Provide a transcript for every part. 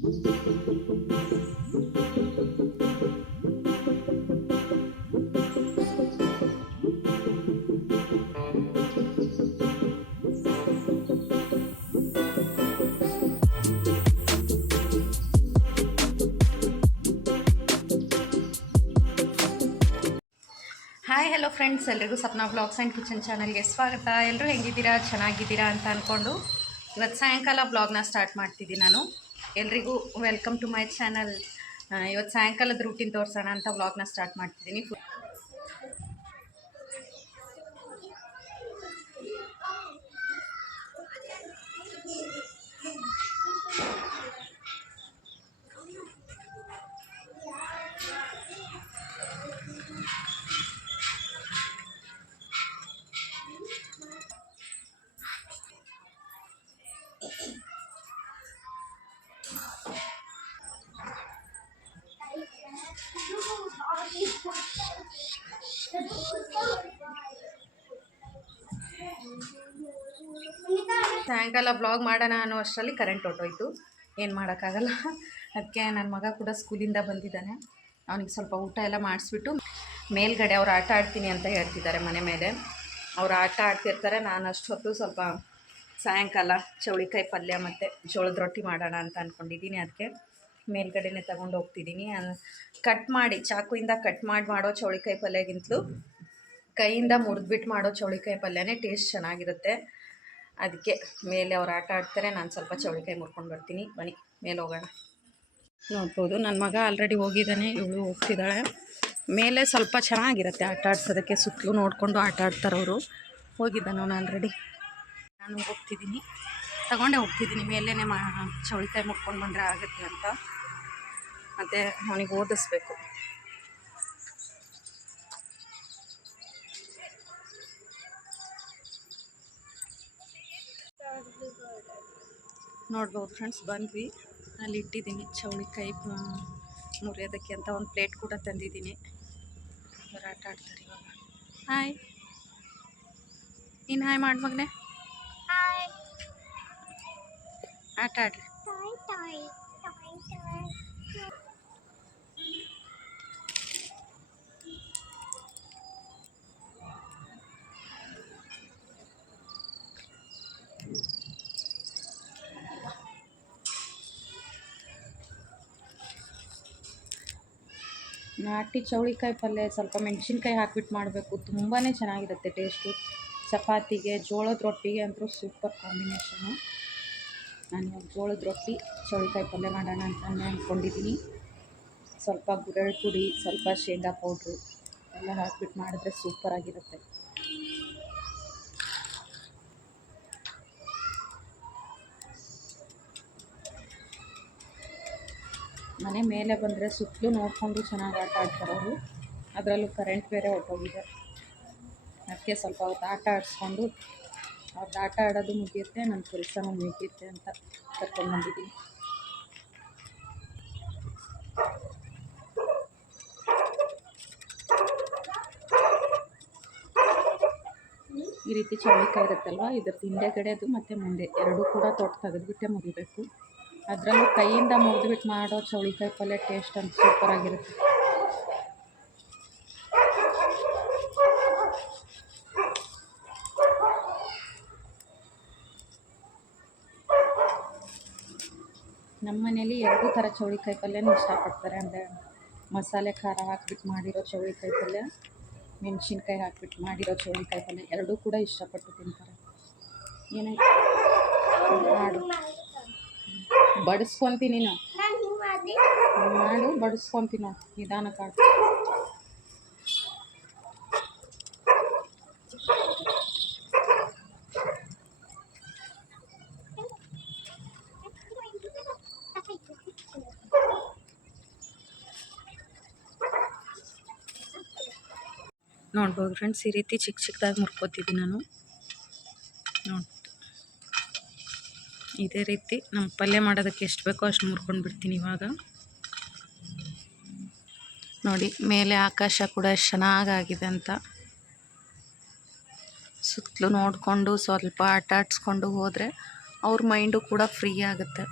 Hi hello friends ಎಲ್ಲರಿಗೂ Sapna blogs and kitchen ಚಾನಲ್ಗೆ ಸ್ವಾಗತ. ಎಲ್ಲರೂ ಹೆಂಗಿದ್ದೀರಾ? ಚೆನ್ನಾಗಿದ್ದೀರಾ ಅಂತ ಅಂದ್ಕೊಂಡು ಇವತ್ತು ಸಾಯಂಕಾಲ ಬ್ಲಾಗ್ನ ಸ್ಟಾರ್ಟ್ ಮಾಡ್ತಿದ್ದೀನಿ ನಾನು. ಎಲ್ರಿಗೂ ವೆಲ್ಕಮ್ ಟು ಮೈ ಚಾನಲ್ ಇವತ್ತು ಸಾಯಂಕಾಲದ ರೂಟೀನ್ ತೋರಿಸೋಣ ಅಂತ ವ್ಲಾಗ್ನ ಸ್ಟಾರ್ಟ್ ಮಾಡ್ತಿದ್ದೀನಿ. ಸಾಯಂಕಾಲ ಬ್ಲಾಗ್ ಮಾಡೋಣ ಅನ್ನೋ ಅಷ್ಟರಲ್ಲಿ ಕರೆಂಟ್ ಹೊಟ್ಟೋಯ್ತು ಏನು ಮಾಡೋಕ್ಕಾಗಲ್ಲ. ಅದಕ್ಕೆ ನನ್ನ ಮಗ ಕೂಡ ಸ್ಕೂಲಿಂದ ಬಂದಿದ್ದಾನೆ. ಅವನಿಗೆ ಸ್ವಲ್ಪ ಊಟ ಎಲ್ಲ ಮಾಡಿಸ್ಬಿಟ್ಟು ಮೇಲ್ಗಡೆ ಅವ್ರು ಆಟ ಆಡ್ತೀನಿ ಅಂತ ಹೇಳ್ತಿದ್ದಾರೆ ಮನೆ ಮೇಲೆ. ಅವ್ರು ಆಟ ಆಡ್ತಿರ್ತಾರೆ. ನಾನು ಅಷ್ಟೊತ್ತು ಸ್ವಲ್ಪ ಸಾಯಂಕಾಲ ಚೌಳಿಕಾಯಿ ಪಲ್ಯ ಮತ್ತು ಜೋಳದ ರೊಟ್ಟಿ ಮಾಡೋಣ ಅಂತ ಅಂದ್ಕೊಂಡಿದ್ದೀನಿ ಅದಕ್ಕೆ ಮೇಲ್ಗಡೆನೇ ತಗೊಂಡು ಹೋಗ್ತಿದ್ದೀನಿ. ಕಟ್ ಮಾಡಿ ಚಾಕುಯಿಂದ ಕಟ್ ಮಾಡಿ ಮಾಡೋ ಚೌಳಿಕಾಯಿ ಪಲ್ಯಗಿಂತಲೂ ಕೈಯಿಂದ ಮುರಿದ್ಬಿಟ್ಟು ಮಾಡೋ ಚೌಳಿಕಾಯಿ ಪಲ್ಯನೇ ಟೇಸ್ಟ್ ಚೆನ್ನಾಗಿರುತ್ತೆ. ಅದಕ್ಕೆ ಮೇಲೆ ಅವ್ರು ಆಟ ಆಡ್ತಾರೆ, ನಾನು ಸ್ವಲ್ಪ ಚೌಳಿಕಾಯಿ ಮುರ್ಕೊಂಡು ಬರ್ತೀನಿ. ಬನ್ನಿ, ಮೇಲೆ ಹೋಗೋಣ. ನೋಡ್ಬೋದು ನನ್ನ ಮಗ ಆಲ್ರೆಡಿ ಹೋಗಿದ್ದಾನೆ, ಇವಳು ಹೋಗ್ತಿದ್ದಾಳೆ. ಮೇಲೆ ಸ್ವಲ್ಪ ಚೆನ್ನಾಗಿರುತ್ತೆ ಆಟ ಆಡ್ಸೋದಕ್ಕೆ, ಸುತ್ತಲೂ ನೋಡಿಕೊಂಡು ಆಟ ಆಡ್ತಾರೆ ಅವರು. ಹೋಗಿದ್ದಾನೆ ಅವನು ಆಲ್ರೆಡಿ ನಾನು ಹೋಗ್ತಿದ್ದೀನಿ. ತಗೊಂಡೇ ಹೋಗ್ತಿದ್ದೀನಿ ಮೇಲೇ ಮಾ ಚೌಳಿಕಾಯಿ ಮುಟ್ಕೊಂಡು ಬಂದರೆ ಆಗುತ್ತೆ ಅಂತ. ಮತ್ತು ಅವನಿಗೆ ಓದಿಸ್ಬೇಕು. ನೋಡ್ಬೋದು ಫ್ರೆಂಡ್ಸ್ ಬಂದ್ವಿ ಅಲ್ಲಿ ಇಟ್ಟಿದ್ದೀನಿ ಚೌಳಿಕಾಯಿ ಮುರಿಯೋದಕ್ಕೆ ಅಂತ ಒಂದು ಪ್ಲೇಟ್ ಕೂಡ ತಂದಿದ್ದೀನಿ. ಅವ್ರು ಆಟ ಆಡ್ತಾರೆ ಇವಾಗ. ಹಾಯ್ ನೀನು ಹಾಯ್ ಮಾಡಿ ಮಗನೆ. ಆಟ ಆಡ್ರಿ. ನಾಟಿ ಚೌಳಿಕಾಯಿ ಪಲ್ಯ ಸ್ವಲ್ಪ ಮೆಣಸಿನ್ಕಾಯಿ ಹಾಕ್ಬಿಟ್ಟು ಮಾಡಬೇಕು. ತುಂಬಾ ಚೆನ್ನಾಗಿರುತ್ತೆ ಟೇಸ್ಟು. ಚಪಾತಿಗೆ, ಜೋಳದ ರೊಟ್ಟಿಗೆ ಅಂತೂ ಸೂಪರ್ ಕಾಂಬಿನೇಷನು. ನಾನು ಜೋಳದ ರೊಟ್ಟಿ, ಚೌಳಿಕಾಯಿ ಪಲ್ಯ ಮಾಡೋಣ ಅಂತ ಅಂದ್ಕೊಂಡಿದ್ದೀನಿ. ಸ್ವಲ್ಪ ಗುರಳ್ ಪುಡಿ ಸ್ವಲ್ಪ ಶೇಂಗಾ ಪೌಡ್ರು ಎಲ್ಲ ಹಾಕ್ಬಿಟ್ಟು ಮಾಡಿದ್ರೆ ಸೂಪರಾಗಿರುತ್ತೆ. ಮನೆ ಮೇಲೆ ಬಂದರೆ ಸುತ್ತಲೂ ನೋಡಿಕೊಂಡು ಚೆನ್ನಾಗಿ ಆಟ ಆಡ್ತಾರೆ ಅವರು. ಅದರಲ್ಲೂ ಕರೆಂಟ್ ಬೇರೆ ಹೊಟ್ಟೋಗಿದೆ ಅದಕ್ಕೆ ಸ್ವಲ್ಪ ಹೊತ್ತು ಆಟ ಆಡಿಸ್ಕೊಂಡು ಅವ್ರದ್ದು ಆಟ ಆಡೋದು ಮುಗಿಯುತ್ತೆ ನನ್ನ ಕೆಲಸನೂ ಮುಗಿಯುತ್ತೆ ಅಂತ ಕರ್ಕೊಂಡು ಬಂದಿದ್ದೀನಿ. ಈ ರೀತಿ ಚೌಳಿಕಾಯಿ ಇರುತ್ತಲ್ವ ಇದ್ರದ್ದು ಹಿಂದೆಗಡೆದು ಮತ್ತು ಮುಂದೆ ಎರಡೂ ಕೂಡ ತೊಟ್ಟು ತೆಗೆದ್ಬಿಟ್ಟೆ ಮುರಿಬೇಕು ಅದರಲ್ಲೂ ಕೈಯಿಂದ ಮುಗಿದ್ಬಿಟ್ಟು ಮಾಡೋ ಚೌಳಿಕಾಯಿ ಪಲ್ಯ ಟೇಸ್ಟ್ ಅಂತ ಸೂಪರಾಗಿರುತ್ತೆ ನಮ್ಮ ಮನೇಲಿ ಎರಡೂ ಥರ ಚೌಳಿಕಾಯಿ ಪಲ್ಯನೂ ಇಷ್ಟಪಡ್ತಾರೆ. ಅಂದರೆ ಮಸಾಲೆ ಖಾರ ಹಾಕ್ಬಿಟ್ಟು ಮಾಡಿರೋ ಚೌಳಿಕಾಯಿ ಪಲ್ಯ, ಮೆಣಸಿನ್ಕಾಯಿ ಹಾಕ್ಬಿಟ್ಟು ಮಾಡಿರೋ ಚೌಳಿಕಾಯಿ ಪಲ್ಯ ಎರಡೂ ಕೂಡ ಇಷ್ಟಪಟ್ಟು ತಿಂತಾರೆ. ಏನಾಯ್ತು ಮಾಡು ಬಡಿಸ್ಕೊಂತೀನಿ ನಾನು. ಮಾಡು ಬಡಿಸ್ಕೊಂತೀನಿ ನೋಡಿ ನಿಧಾನ ಕಾಡು ನೋಡ್ಬೋದು ಫ್ರೆಂಡ್ಸ್ ಈ ರೀತಿ ಚಿಕ್ಕ ಚಿಕ್ಕದಾಗಿ ಮುರ್ಕೋತಿದ್ದೀನಿ ನಾನು. ಇದೇ ರೀತಿ ನಮ್ಮ ಪಲ್ಯ ಮಾಡೋದಕ್ಕೆ ಎಷ್ಟು ಬೇಕೋ ಅಷ್ಟು ಮುರ್ಕೊಂಡು ಬಿಡ್ತೀನಿ ಇವಾಗ. ನೋಡಿ, ಮೇಲೆ ಆಕಾಶ ಕೂಡ ಚೆನ್ನಾಗಾಗಿದೆ ಅಂತ. ಸುತ್ತಲೂ ನೋಡಿಕೊಂಡು ಸ್ವಲ್ಪ ಆಟ ಆಡಿಸ್ಕೊಂಡು ಹೋದರೆ ಅವ್ರ ಮೈಂಡು ಕೂಡ ಫ್ರೀ ಆಗುತ್ತೆ.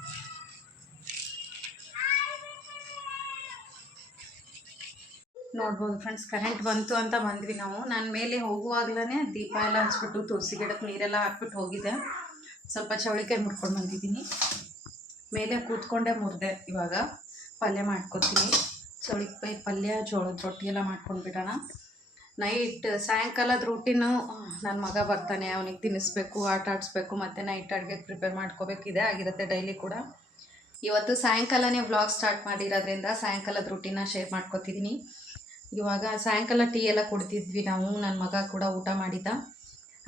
ನೋಡ್ಬೋದು ಫ್ರೆಂಡ್ಸ್ ಕರೆಂಟ್ ಬಂತು ಅಂತ ಬಂದ್ವಿ ನಾವು. ನಾನು ಮೇಲೆ ಹೋಗುವಾಗಲೇ ದೀಪ ಎಲ್ಲ ಹಚ್ಬಿಟ್ಟು ತುಳಸಿ ಗಿಡಕ್ಕೆ ನೀರೆಲ್ಲ ಹಾಕ್ಬಿಟ್ಟು ಹೋಗಿದ್ದೆ. ಸ್ವಲ್ಪ ಚೌಳಿಕಾಯಿ ಮುರ್ಕೊಂಡು ಬಂದಿದ್ದೀನಿ. ಮೇಲೆ ಕೂತ್ಕೊಂಡೆ ಮುರಿದೆ ಇವಾಗ. ಪಲ್ಯ ಮಾಡ್ಕೊತೀನಿ. ಚೌಳಿಕಾಯಿ ಪಲ್ಯ, ಜೋಳದ ರೊಟ್ಟಿ ಎಲ್ಲ ಮಾಡ್ಕೊಂಡು ಬಿಡೋಣ. ನೈಟ್ ಸಾಯಂಕಾಲದ ರೂಟೀನು ನನ್ನ ಮಗ ಬರ್ತಾನೆ, ಅವನಿಗೆ ತಿನ್ನಿಸ್ಬೇಕು, ಆಟ ಆಡಿಸ್ಬೇಕು, ಮತ್ತು ನೈಟ್ ಅಡುಗೆಗೆ ಪ್ರಿಪೇರ್ ಮಾಡ್ಕೋಬೇಕು. ಇದೇ ಆಗಿರುತ್ತೆ ಡೈಲಿ ಕೂಡ. ಇವತ್ತು ಸಾಯಂಕಾಲನೇ ವ್ಲಾಗ್ ಸ್ಟಾರ್ಟ್ ಮಾಡಿರೋದ್ರಿಂದ ಸಾಯಂಕಾಲದ ರೂಟೀನ ಶೇರ್ ಮಾಡ್ಕೊತಿದ್ದೀನಿ ಇವಾಗ ಸಾಯಂಕಾಲ ಟೀ ಎಲ್ಲ ಕುಡ್ತಿದ್ವಿ ನಾವು ನನ್ನ ಮಗ ಕೂಡ ಊಟ ಮಾಡಿದ್ದ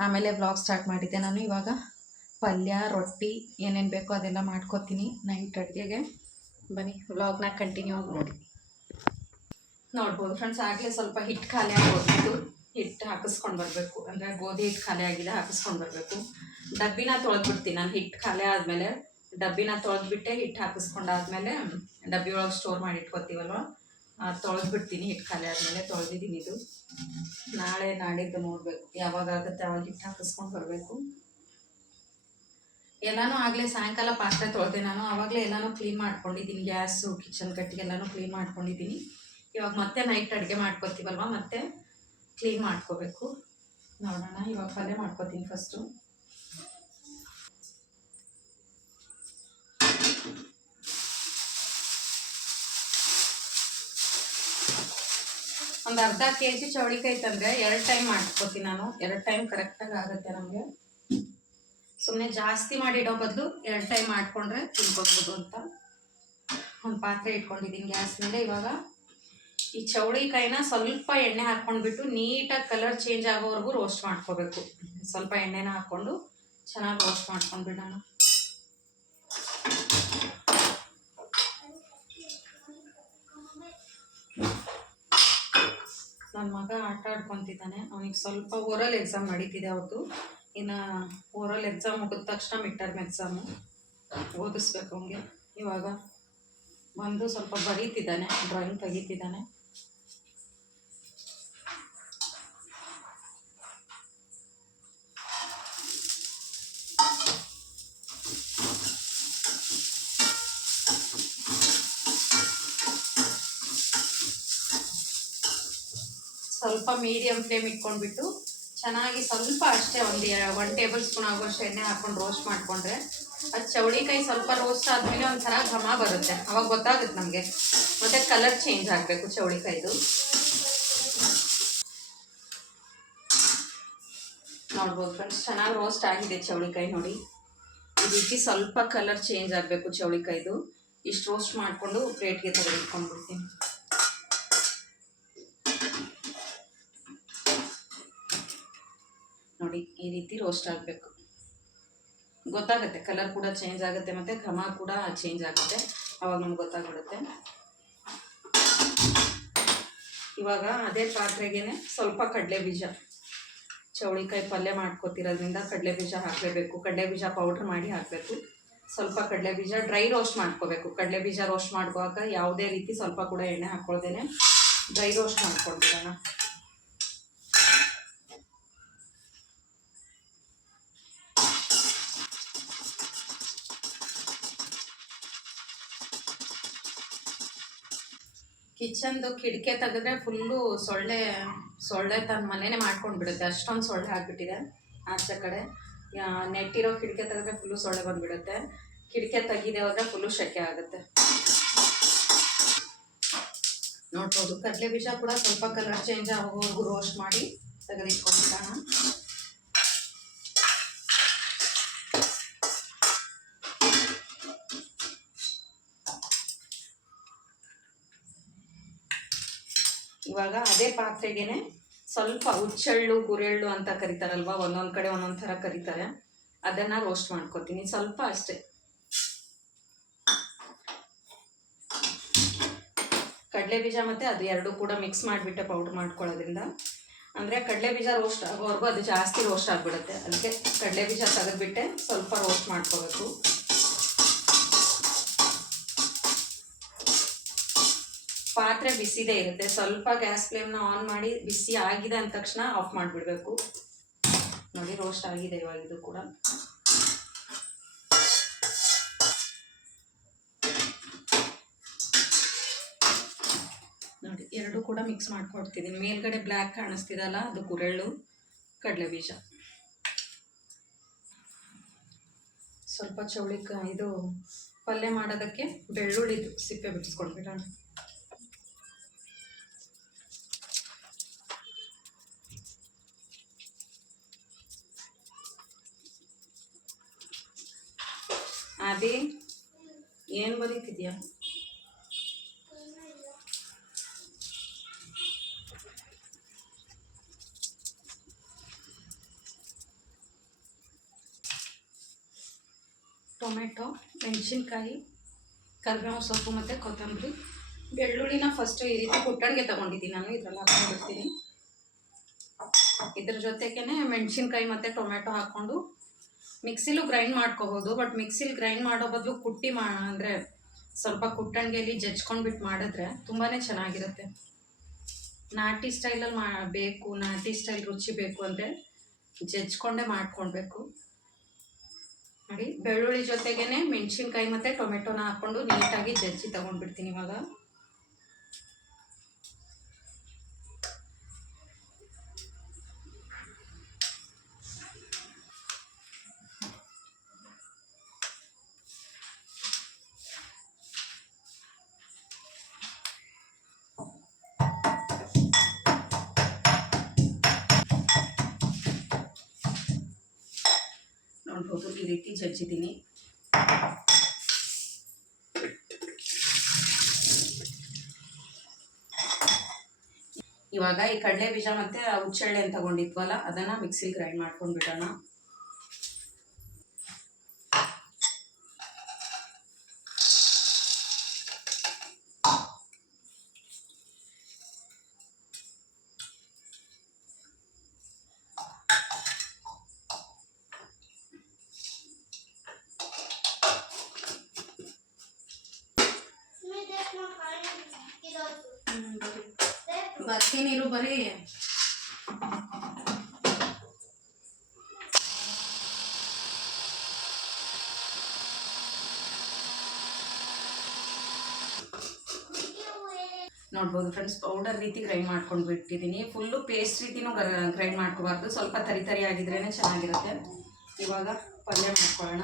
ಆಮೇಲೆ ವ್ಲಾಗ್ ಸ್ಟಾರ್ಟ್ ಮಾಡಿದ್ದೆ ನಾನು ಇವಾಗ. ಪಲ್ಯ, ರೊಟ್ಟಿ, ಏನೇನು ಬೇಕೋ ಅದೆಲ್ಲ ಮಾಡ್ಕೊತೀನಿ ನೈಟ್ ಅಡುಗೆಗೆ. ಬನ್ನಿ ವ್ಲಾಗ್ನ ಕಂಟಿನ್ಯೂ ಆಗಿ ನೋಡಿ. ನೋಡ್ಬೋದು ಫ್ರೆಂಡ್ಸ್ ಆಗಲೇ ಸ್ವಲ್ಪ ಹಿಟ್ಟು ಖಾಲಿ ಆಗೋಗಿತ್ತು ಹಿಟ್ಟು ಹಾಕಿಸ್ಕೊಂಡು ಬರಬೇಕು. ಅಂದರೆ ಗೋಧಿ ಹಿಟ್ಟು ಖಾಲಿ ಆಗಿದೆ, ಹಾಕಿಸ್ಕೊಂಡು ಬರಬೇಕು. ಡಬ್ಬಿನ ತೊಳೆದ್ಬಿಡ್ತೀನಿ ನಾನು ಹಿಟ್ಟು ಖಾಲಿ ಆದಮೇಲೆ. ಡಬ್ಬಿನ ತೊಳೆದ್ಬಿಟ್ಟೆ ಹಿಟ್ಟು ಹಾಕಿಸ್ಕೊಂಡಾದ್ಮೇಲೆ ಡಬ್ಬಿ ಒಳಗೆ ಸ್ಟೋರ್ ಮಾಡಿ ಇಟ್ಕೊತೀವಲ್ವ ತೊಳೆದ್ಬಿಡ್ತೀನಿ ಹಿಟ್ಟು ಖಾಲಿ ಆದಮೇಲೆ ತೊಳೆದಿದ್ದೀನಿ ಇದು. ನಾಳೆ ನಾಡಿದ್ದು ನೋಡಬೇಕು. ಯಾವಾಗ ಆಗುತ್ತೆ ಹಿಟ್ಟು ಹಾಕಿಸ್ಕೊಂಡು ಬರಬೇಕು. ಎಲ್ಲನೂ ಆಗಲೇ ಸಾಯಂಕಾಲ ಪಾತ್ರೆ ತೊಳೆದೆ. ನಾನು ಆವಾಗಲೇ ಎಲ್ಲಾನು ಕ್ಲೀನ್ ಮಾಡ್ಕೊಂಡಿದ್ದೀನಿ. ಗ್ಯಾಸು ಕಿಚನ್ ಕಟ್ಟಿಗೆ ಎಲ್ಲಾನು ಕ್ಲೀನ್ ಮಾಡ್ಕೊಂಡಿದ್ದೀನಿ. ಇವಾಗ ಮತ್ತೆ ನೈಟ್ ಅಡುಗೆ ಮಾಡ್ಕೊತೀವಲ್ವ? ಮತ್ತೆ ಕ್ಲೀನ್ ಮಾಡ್ಕೋಬೇಕು. ನೋಡೋಣ, ಇವಾಗ ಪಲ್ಯ ಮಾಡ್ಕೋತೀನಿ ಫಸ್ಟು ಒಂದು ಅರ್ಧ ಕೆ ಜಿ ಚೌಳಿಕಾಯಿ ತಂದರೆ ಎರಡು ಟೈಮ್ ಮಾಡ್ಕೋತೀನಿ ನಾನು. ಎರಡು ಟೈಮ್ ಕರೆಕ್ಟಾಗಿ ಆಗುತ್ತೆ ನಮಗೆ. ಸುಮ್ಮನೆ ಜಾಸ್ತಿ ಮಾಡಿಡೋ ಬದಲು ಎರಡು ಟೈಮ್ ಮಾಡಿಕೊಂಡ್ರೆ ತಿನ್ಕೋಬೋದು ಅಂತ. ಒಂದು ಪಾತ್ರೆ ಇಟ್ಕೊಂಡಿದ್ದೀನಿ ಗ್ಯಾಸ್ ಮೇಲೆ ಇವಾಗ. ಈ ಚೌಳಿಕಾಯಿನ ಸ್ವಲ್ಪ ಎಣ್ಣೆ ಹಾಕ್ಕೊಂಡ್ಬಿಟ್ಟು ನೀಟಾಗಿ ಕಲರ್ ಚೇಂಜ್ ಆಗೋವರೆಗೂ ರೋಸ್ಟ್ ಮಾಡ್ಕೋಬೇಕು. ಸ್ವಲ್ಪ ಎಣ್ಣೆನ ಹಾಕ್ಕೊಂಡು ಚೆನ್ನಾಗಿ ರೋಸ್ಟ್ ಮಾಡ್ಕೊಂಡು ಬಿಡೋಣ. ನನ್ನ ಮಗ ಆಟ ಆಡ್ಕೊತಿದ್ದಾನೆ. ಅವನಿಗೆ ಸ್ವಲ್ಪ ಓರಲ್ ಎಕ್ಸಾಮ್ ನಡೀತಿದೆ ಅವ್ರದ್ದು ಇನ್ನು ಓರಲ್ ಎಕ್ಸಾಮ್ ಮುಗಿದ ತಕ್ಷಣ ಮಿಡ್ ಟರ್ಮ್ ಎಕ್ಸಾಮು ಓದಿಸ್ಬೇಕು ಅವನಿಗೆ. ಇವಾಗ ಬಂದು ಸ್ವಲ್ಪ ಬರೀತಿದ್ದಾನೆ ಡ್ರಾಯಿಂಗ್ ತೆಗಿತಿದ್ದಾನೆ. ಸ್ವಲ್ಪ ಮೀಡಿಯಂ ಫ್ಲೇಮ್ ಇಟ್ಕೊಂಡ್ಬಿಟ್ಟು ಚೆನ್ನಾಗಿ ಸ್ವಲ್ಪ ಅಷ್ಟೇ ಒಂದು ಒನ್ ಟೇಬಲ್ ಸ್ಪೂನ್ ಆಗುವಷ್ಟು ಎಣ್ಣೆ ಹಾಕೊಂಡು ರೋಸ್ಟ್ ಮಾಡಿಕೊಂಡ್ರೆ ಅದು ಚೌಳಿಕಾಯಿ ಸ್ವಲ್ಪ ರೋಸ್ಟ್ ಆದಮೇಲೆ ಒಂಥರ ಘಮ ಬರುತ್ತೆ. ಅವಾಗ ಗೊತ್ತಾಗುತ್ತೆ ನಮಗೆ. ಮತ್ತು ಕಲರ್ ಚೇಂಜ್ ಆಗಬೇಕು ಚೌಳಿಕಾಯಿದು ನೋಡ್ಬೋದು ಫ್ರೆಂಡ್ಸ್ ಚೆನ್ನಾಗಿ ರೋಸ್ಟ್ ಆಗಿದೆ ಚೌಳಿಕಾಯಿ ನೋಡಿ. ಈ ರೀತಿ ಸ್ವಲ್ಪ ಕಲರ್ ಚೇಂಜ್ ಆಗಬೇಕು ಚೌಳಿಕಾಯಿದು ಇಷ್ಟು ರೋಸ್ಟ್ ಮಾಡಿಕೊಂಡು ಪ್ಲೇಟ್ಗೆ ತೆಗೆದಿಟ್ಕೊಂಡ್ಬಿಡ್ತೀನಿ ನೋಡಿ ಈ ರೀತಿ ರೋಸ್ಟ್ ಆಗಬೇಕು. ಗೊತ್ತಾಗುತ್ತೆ ಕಲರ್ ಕೂಡ ಚೇಂಜ್ ಆಗುತ್ತೆ ಮತ್ತು ಘಮ ಕೂಡ ಚೇಂಜ್ ಆಗುತ್ತೆ. ಅವಾಗ ನಮ್ಗೆ ಗೊತ್ತಾಗ್ಬಿಡುತ್ತೆ. ಇವಾಗ ಅದೇ ಪಾತ್ರೆಗೆ ಸ್ವಲ್ಪ ಕಡಲೆ ಬೀಜ. ಚೌಳಿಕಾಯಿ ಪಲ್ಯ ಮಾಡ್ಕೊತಿರೋದ್ರಿಂದ ಕಡಲೆ ಬೀಜ ಹಾಕಲೇಬೇಕು. ಕಡಲೆ ಬೀಜ ಪೌಡ್ರ್ ಮಾಡಿ ಹಾಕಬೇಕು. ಸ್ವಲ್ಪ ಕಡಲೆ ಬೀಜ ಡ್ರೈ ರೋಸ್ಟ್ ಮಾಡ್ಕೋಬೇಕು. ಕಡಲೆ ಬೀಜ ರೋಸ್ಟ್ ಮಾಡುವಾಗ ಯಾವುದೇ ರೀತಿ ಸ್ವಲ್ಪ ಕೂಡ ಎಣ್ಣೆ ಹಾಕ್ಕೊಳ್ದೇನೆ ಡ್ರೈ ರೋಸ್ಟ್ ಮಾಡ್ಕೊಳ್ಬಿಡೋಣ ಕಿಚನ್ದು ಕಿಟಕಿ ತೆಗೆದ್ರೆ ಫುಲ್ಲು ಸೊಳ್ಳೆ ಸೊಳ್ಳೆ ತನ್ನ ಮನೆನೇ ಮಾಡ್ಕೊಂಡು ಬಿಡುತ್ತೆ ಅಷ್ಟೊಂದು ಸೊಳ್ಳೆ ಆಗಿಬಿಟ್ಟಿದೆ ಆಚೆ ಕಡೆ. ನೆಟ್ಟಿರೋ ಕಿಟಕಿ ತೆಗೆದ್ರೆ ಫುಲ್ಲು ಸೊಳ್ಳೆ ಬಂದುಬಿಡುತ್ತೆ. ಕಿಟಕಿ ತೆಗಿದೆ ಹೋದ್ರೆ ಫುಲ್ಲು ಶೆಕೆ ಆಗುತ್ತೆ. ನೋಡ್ಬೋದು. ಕಡಲೆ ಬೀಜ ಕೂಡ ಸ್ವಲ್ಪ ಕಲರ್ ಚೇಂಜ್ ಆಗೋವರೆಗೂ ರೋಸ್ಟ್ ಮಾಡಿ ತೆಗೆದಿಟ್ಕೊಂಡ್ಬಿಡೋಣ ಇವಾಗ ಅದೇ ಪಾತ್ರೆಗೇನೆ ಸ್ವಲ್ಪ ಹುಚ್ಚೆಳ್ಳು, ಗುರೆಳ್ಳು ಅಂತ ಕರಿತಾರಲ್ವಾ? ಒಂದೊಂದು ಕಡೆ ಒಂದೊಂದು ಥರ ಕರಿತಾರೆ. ಅದನ್ನು ರೋಸ್ಟ್ ಮಾಡ್ಕೊತೀನಿ. ಸ್ವಲ್ಪ ಅಷ್ಟೇ. ಕಡಲೆ ಬೀಜ ಮತ್ತು ಅದು ಎರಡು ಕೂಡ ಮಿಕ್ಸ್ ಮಾಡಿಬಿಟ್ಟೆ ಪೌಡ್ರ್ ಮಾಡ್ಕೊಳ್ಳೋದ್ರಿಂದ. ಅಂದರೆ ಕಡಲೆ ಬೀಜ ರೋಸ್ಟ್ ಆಗೋವರೆಗೂ ಅದು ಜಾಸ್ತಿ ರೋಸ್ಟ್ ಆಗಿಬಿಡುತ್ತೆ. ಅದಕ್ಕೆ ಕಡಲೆ ಬೀಜ ತೆಗೆದ್ಬಿಟ್ಟೆ ಸ್ವಲ್ಪ ರೋಸ್ಟ್ ಮಾಡ್ಕೋಬೇಕು. ಪಾತ್ರೆ ಬಿಸಿದೇ ಇರುತ್ತೆ. ಸ್ವಲ್ಪ ಗ್ಯಾಸ್ ಫ್ಲೇಮ್ನ ಆನ್ ಮಾಡಿ ಬಿಸಿ ಆಗಿದೆ ಅಂದ ತಕ್ಷಣ ಆಫ್ ಮಾಡಿಬಿಡ್ಬೇಕು. ನೋಡಿ ರೋಸ್ಟ್ ಆಗಿದೆ ಇವಾಗ ಇದು ಕೂಡ. ನೋಡಿ, ಎರಡು ಕೂಡ ಮಿಕ್ಸ್ ಮಾಡ್ಕೊಡ್ತಿದ್ದೀನಿ. ಮೇಲ್ಗಡೆ ಬ್ಲ್ಯಾಕ್ ಕಾಣಿಸ್ತಿದಲ್ಲ, ಅದು ಗುರೆಳ್ಳು ಕಡಲೆ ಬೀಜ ಸ್ವಲ್ಪ ಚೌಳಿಕ ಇದು ಪಲ್ಯ ಮಾಡೋದಕ್ಕೆ ಬೆಳ್ಳುಳ್ಳಿದು ಸಿಪ್ಪೆ ಬಿಡಿಸ್ಕೊಂಡ್ಬಿಡೋಣ ಅದೇ ಏನು ಬರೀತಿದ್ಯಾ? ಟೊಮೆಟೊ ಮೆಣಸಿನ್ಕಾಯಿ ಕರಿಬೇವು ಸೊಪ್ಪು ಮತ್ತು ಕೊತ್ತಂಬರಿ. ಬೆಳ್ಳುಳ್ಳಿನ ಫಸ್ಟು ಈ ರೀತಿ ಕುಟ್ಟಣಿಗೆ ತೊಗೊಂಡಿದ್ದೀನಿ ನಾನು, ಇದರಲ್ಲಿ ಹಾಕ್ಕೊಂಡಿರ್ತೀನಿ ಇದ್ರ ಜೊತೆಗೇ ಮೆಣಸಿನ್ಕಾಯಿ ಮತ್ತು ಟೊಮೆಟೊ ಹಾಕ್ಕೊಂಡು ಮಿಕ್ಸಿಲೂ ಗ್ರೈಂಡ್ ಮಾಡ್ಕೋಬೋದು, ಬಟ್ ಮಿಕ್ಸಿಲಿ ಗ್ರೈಂಡ್ ಮಾಡೋ ಬದಲು ಕುಟ್ಟಿ ಮಾ, ಅಂದರೆ ಸ್ವಲ್ಪ ಕುಟ್ಟಣಿಗೆಯಲ್ಲಿ ಜಜ್ಕೊಂಡ್ಬಿಟ್ಟು ಮಾಡಿದ್ರೆ ತುಂಬಾ ಚೆನ್ನಾಗಿರುತ್ತೆ. ನಾಟಿ ಸ್ಟೈಲಲ್ಲಿ ಮಾ, ಬೇಕು, ನಾಟಿ ಸ್ಟೈಲ್ ರುಚಿ ಬೇಕು ಅಂದರೆ ಜಜ್ಕೊಂಡೇ ಮಾಡ್ಕೊಳ್ಬೇಕು. ನೋಡಿ, ಬೆಳ್ಳುಳ್ಳಿ ಜೊತೆಗೇ ಮೆಣಸಿನ್ಕಾಯಿ ಮತ್ತು ಟೊಮೆಟೊನ ಹಾಕ್ಕೊಂಡು ನೀಟಾಗಿ ಜಜ್ಜಿ ತೊಗೊಂಡ್ಬಿಡ್ತೀನಿ ಇವಾಗ. ಜಜ್ಜಿದ್ದೀನಿ ಇವಾಗ ಈ ಕಡಲೆ ಬೀಜ ಮತ್ತೆ ಅಂತ ತಗೊಂಡಿದ್ವಲ್ಲ ಅದನ್ನ ಮಿಕ್ಸಿಲಿ ಗ್ರೈಂಡ್ ಮಾಡ್ಕೊಂಡು ಬಿಡೋಣ ಬರ್ತೀನಿ ನೀರು ಬರೀ ನೋಡ್ಬೋದು ಫ್ರೆಂಡ್ಸ್ ಪೌಡರ್ ರೀತಿ ಗ್ರೈಂಡ್ ಮಾಡ್ಕೊಂಡು ಬಿಟ್ಟಿದ್ದೀನಿ. ಫುಲ್ಲು ಪೇಸ್ಟ್ ರೀತಿನೂ ಗ್ರೈಂಡ್ ಮಾಡ್ಕೋಬಾರ್ದು. ಸ್ವಲ್ಪ ತರಿ ತರಿ ಆಗಿದ್ರೇ ಚೆನ್ನಾಗಿರುತ್ತೆ. ಇವಾಗ ಪಲ್ಯ ಮಾಡ್ಕೊಳ್ಳೋಣ.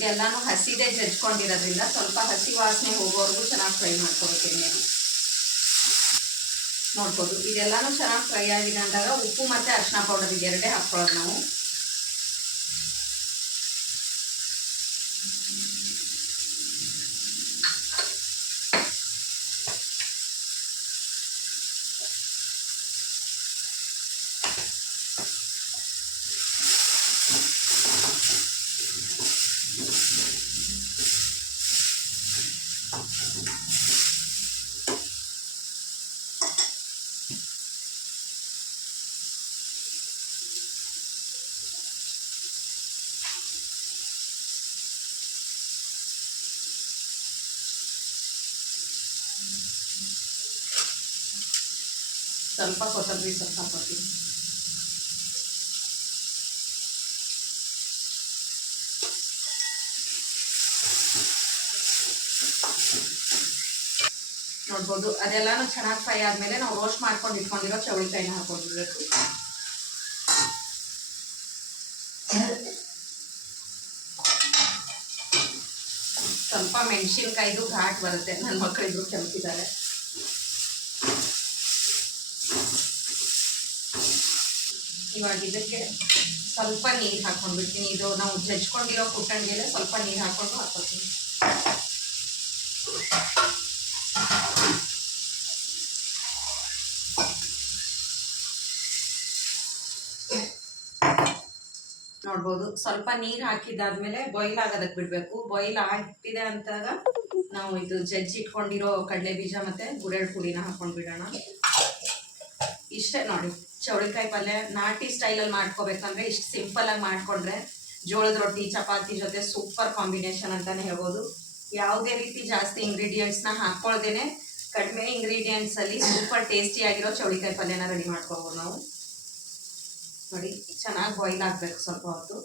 ಇದೆಲ್ಲಾನು ಹಸಿದೆ ಜಜ್ಕೊಂಡಿರೋದ್ರಿಂದ ಸ್ವಲ್ಪ ಹಸಿ ವಾಸನೆ ಹೋಗೋವರೆಗೂ ಚೆನ್ನಾಗಿ ಫ್ರೈ ಮಾಡ್ಕೊಳ್ತೀನಿ ನೋಡ್ಬೋದು, ಇದೆಲ್ಲಾನು ಚೆನ್ನಾಗಿ ಫ್ರೈ ಆಗಿದೆ ಅಂದಾಗ ಉಪ್ಪು ಮತ್ತು ಅರ್ಶಿನ ಪೌಡರ್ ಇದೆರಡೇ ಹಾಕ್ಕೊಳ್ಳೋದು ನಾವು. ಸ್ವಲ್ಪ ಕೊತ್ತಂಬರಿ ಸ್ವಲ್ಪ ಹಾಕೋತೀನಿ ನೋಡ್ಬೋದು ಅದೆಲ್ಲಾನು ಚೆನ್ನಾಗಿ ಫ್ರೈ ಆದಮೇಲೆ ನಾವು ರೋಸ್ಟ್ ಮಾಡ್ಕೊಂಡು ಇಟ್ಕೊಂಡಿರೋ ಚೌಳಿಕಾಯಿನ ಹಾಕೊಂಡಿರ್ಬೇಕು ಸ್ವಲ್ಪ ಮೆಣಸಿನ್ಕಾಯಿದು ಘಾಟ್ ಬರುತ್ತೆ ನನ್ನ ಮಕ್ಕಳಿದ್ರು ಕೆಂಪಿದ್ದಾರೆ ಇವಾಗ ಇದಕ್ಕೆ ಸ್ವಲ್ಪ ನೀರು ಹಾಕೊಂಡ್ಬಿಡ್ತೀನಿ ಇದು ನಾವು ಜಜ್ಕೊಂಡಿರೋ ಕುಟ್ಟಣಿಗೆಲ್ಲ ಸ್ವಲ್ಪ ನೀರು ಹಾಕೊಂಡು ಹಾಕೊತೀನಿ ನೋಡ್ಬೋದು. ಸ್ವಲ್ಪ ನೀರು ಹಾಕಿದ್ದಾದ್ಮೇಲೆ ಬಾಯ್ಲ್ ಆಗೋದಕ್ಕೆ ಬಿಡಬೇಕು. ಬಾಯ್ಲ್ ಆಗ್ತಿದೆ ಅಂತಾಗ ನಾವು ಇದು ಜಜ್ಜಿ ಇಟ್ಕೊಂಡಿರೋ ಕಡಲೆ ಬೀಜ ಮತ್ತು ಗುರೆಳ್ ಪುಡಿನ ಹಾಕೊಂಡು ಬಿಡೋಣ ಇಷ್ಟೇ ನೋಡಿ. ಚೌಳಿಕಾಯಿ ಪಲ್ಯ ನಾಟಿ ಸ್ಟೈಲಲ್ಲಿ ಮಾಡ್ಕೋಬೇಕಂದ್ರೆ ಇಷ್ಟು ಸಿಂಪಲಾಗಿ ಮಾಡಿಕೊಂಡ್ರೆ ಜೋಳದ ರೊಟ್ಟಿ, ಚಪಾತಿ ಜೊತೆ ಸೂಪರ್ ಕಾಂಬಿನೇಷನ್ ಅಂತಲೇ ಹೇಳ್ಬೋದು. ಯಾವುದೇ ರೀತಿ ಜಾಸ್ತಿ ಇಂಗ್ರೀಡಿಯೆಂಟ್ಸ್ನ ಹಾಕ್ಕೊಳ್ದೇನೆ ಕಡಿಮೆ ಇಂಗ್ರೀಡಿಯೆಂಟ್ಸಲ್ಲಿ ಸೂಪರ್ ಟೇಸ್ಟಿಯಾಗಿರೋ ಚೌಳಿಕಾಯಿ ಪಲ್ಯನ ರೆಡಿ ಮಾಡ್ಕೋಬೋದು ನಾವು. ನೋಡಿ, ಚೆನ್ನಾಗಿ ಬಾಯ್ಲ್ ಆಗಬೇಕು ಸ್ವಲ್ಪ ಹೊತ್ತು.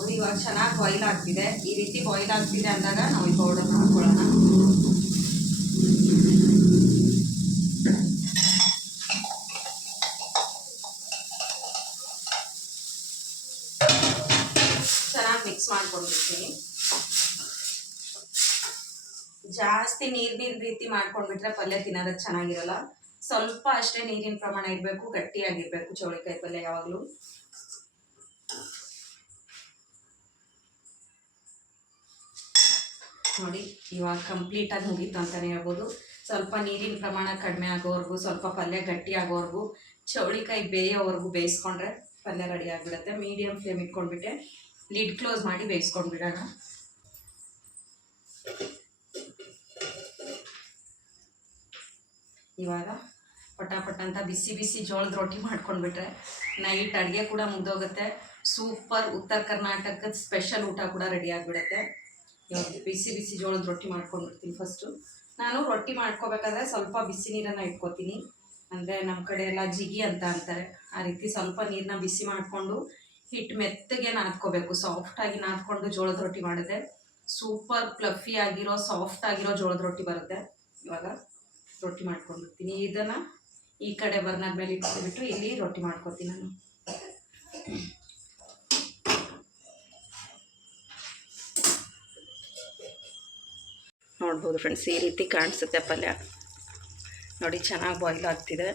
ನೋಡ್ಬೋದು ಇವಾಗ ಚೆನ್ನಾಗಿ ಬಾಯ್ಲ್ ಆಗ್ತಿದೆ. ಈ ರೀತಿ ಬಾಯ್ಲ್ ಆಗ್ತಿದೆ ಅಂದಾಗ ನಾವು ಈ ಪೌಡರ್ನ ಹಾಕೊಳ್ಳೋಣ. ಚೆನ್ನಾಗಿ ಮಿಕ್ಸ್ ಮಾಡ್ಕೊಂಡ್ಬಿಡ್ತೀನಿ ಜಾಸ್ತಿ ನೀರ್ ನೀರು ರೀತಿ ಮಾಡ್ಕೊಂಡ್ಬಿಟ್ರೆ ಪಲ್ಯ ತಿನ್ನೋದಕ್ಕೆ ಚೆನ್ನಾಗಿರಲ್ಲ. ಸ್ವಲ್ಪ ಅಷ್ಟೇ ನೀರಿನ ಪ್ರಮಾಣ ಇರಬೇಕು, ಗಟ್ಟಿಯಾಗಿರಬೇಕು, ಚೌಳಿಕಾಯಿ ಪಲ್ಯ ಯಾವಾಗಲೂ. ನೋಡಿ, ಇವಾಗ ಕಂಪ್ಲೀಟಾಗಿ ಮುಗೀತು ಅಂತಲೇ ಹೇಳ್ಬೋದು. ಸ್ವಲ್ಪ ನೀರಿನ ಪ್ರಮಾಣ ಕಡಿಮೆ ಆಗೋವರೆಗೂ, ಸ್ವಲ್ಪ ಪಲ್ಯ ಗಟ್ಟಿ ಆಗೋವರೆಗೂ, ಚೌಳಿಕಾಯಿ ಬೇಯೋವರೆಗೂ ಬೇಯಿಸ್ಕೊಂಡ್ರೆ ಪಲ್ಯ ರೆಡಿ ಆಗಿಬಿಡುತ್ತೆ. ಮೀಡಿಯಮ್ ಫ್ಲೇಮ್ ಇಟ್ಕೊಂಡ್ಬಿಟ್ಟೆ ಲಿಡ್ ಕ್ಲೋಸ್ ಮಾಡಿ ಬೇಯಿಸ್ಕೊಂಡು ಬಿಡೋಣ ಇವಾಗ ಪಟಾಪಟ ಅಂತ ಬಿಸಿ ಬಿಸಿ ಜೋಳದ ರೊಟ್ಟಿ ಮಾಡ್ಕೊಂಡ್ಬಿಟ್ರೆ ನೈಟ್ ಅಡುಗೆ ಕೂಡ ಮುಗ್ದೋಗುತ್ತೆ. ಸೂಪರ್ ಉತ್ತರ ಕರ್ನಾಟಕದ ಸ್ಪೆಷಲ್ ಊಟ ಕೂಡ ರೆಡಿ ಆಗಿಬಿಡುತ್ತೆ. ಬಿಸಿ ಬಿಸಿ ಜೋಳದ ರೊಟ್ಟಿ ಮಾಡ್ಕೊಂಡ್ಬಿಡ್ತೀನಿ ಫಸ್ಟು ನಾನು ರೊಟ್ಟಿ ಮಾಡ್ಕೋಬೇಕಾದ್ರೆ ಸ್ವಲ್ಪ ಬಿಸಿ ನೀರನ್ನು ಇಟ್ಕೋತೀನಿ. ಅಂದರೆ ನಮ್ಮ ಕಡೆ ಎಲ್ಲ ಜಿಗಿ ಅಂತ ಅಂತಾರೆ. ಆ ರೀತಿ ಸ್ವಲ್ಪ ನೀರನ್ನ ಬಿಸಿ ಮಾಡಿಕೊಂಡು ಹಿಟ್ಟು ಮೆತ್ತಗೆ ನಾದ್ಕೋಬೇಕು. ಸಾಫ್ಟಾಗಿ ನಾದ್ಕೊಂಡು ಜೋಳದ ರೊಟ್ಟಿ ಮಾಡಿದ್ರೆ ಸೂಪರ್ ಪ್ಲಫಿ ಆಗಿರೋ ಸಾಫ್ಟ್ ಆಗಿರೋ ಜೋಳದ ರೊಟ್ಟಿ ಬರುತ್ತೆ. ಇವಾಗ ರೊಟ್ಟಿ ಮಾಡ್ಕೊಂಡಿರ್ತೀನಿ ಇದನ್ನು ಈ ಕಡೆ ಬರ್ನರ್ ಮೇಲೆ ಇಟ್ಬಿಟ್ಟು ಇಲ್ಲಿ ರೊಟ್ಟಿ ಮಾಡ್ಕೊತೀನಿ ನಾನು. ನೋಡ್ಬೋದು ಫ್ರೆಂಡ್ಸ್ ಈ ರೀತಿ ಕಾಣಿಸುತ್ತೆ ಪಲ್ಯ. ನೋಡಿ, ಚೆನ್ನಾಗಿ ಬಾಯ್ಲ್ ಆಗ್ತಿದೆ.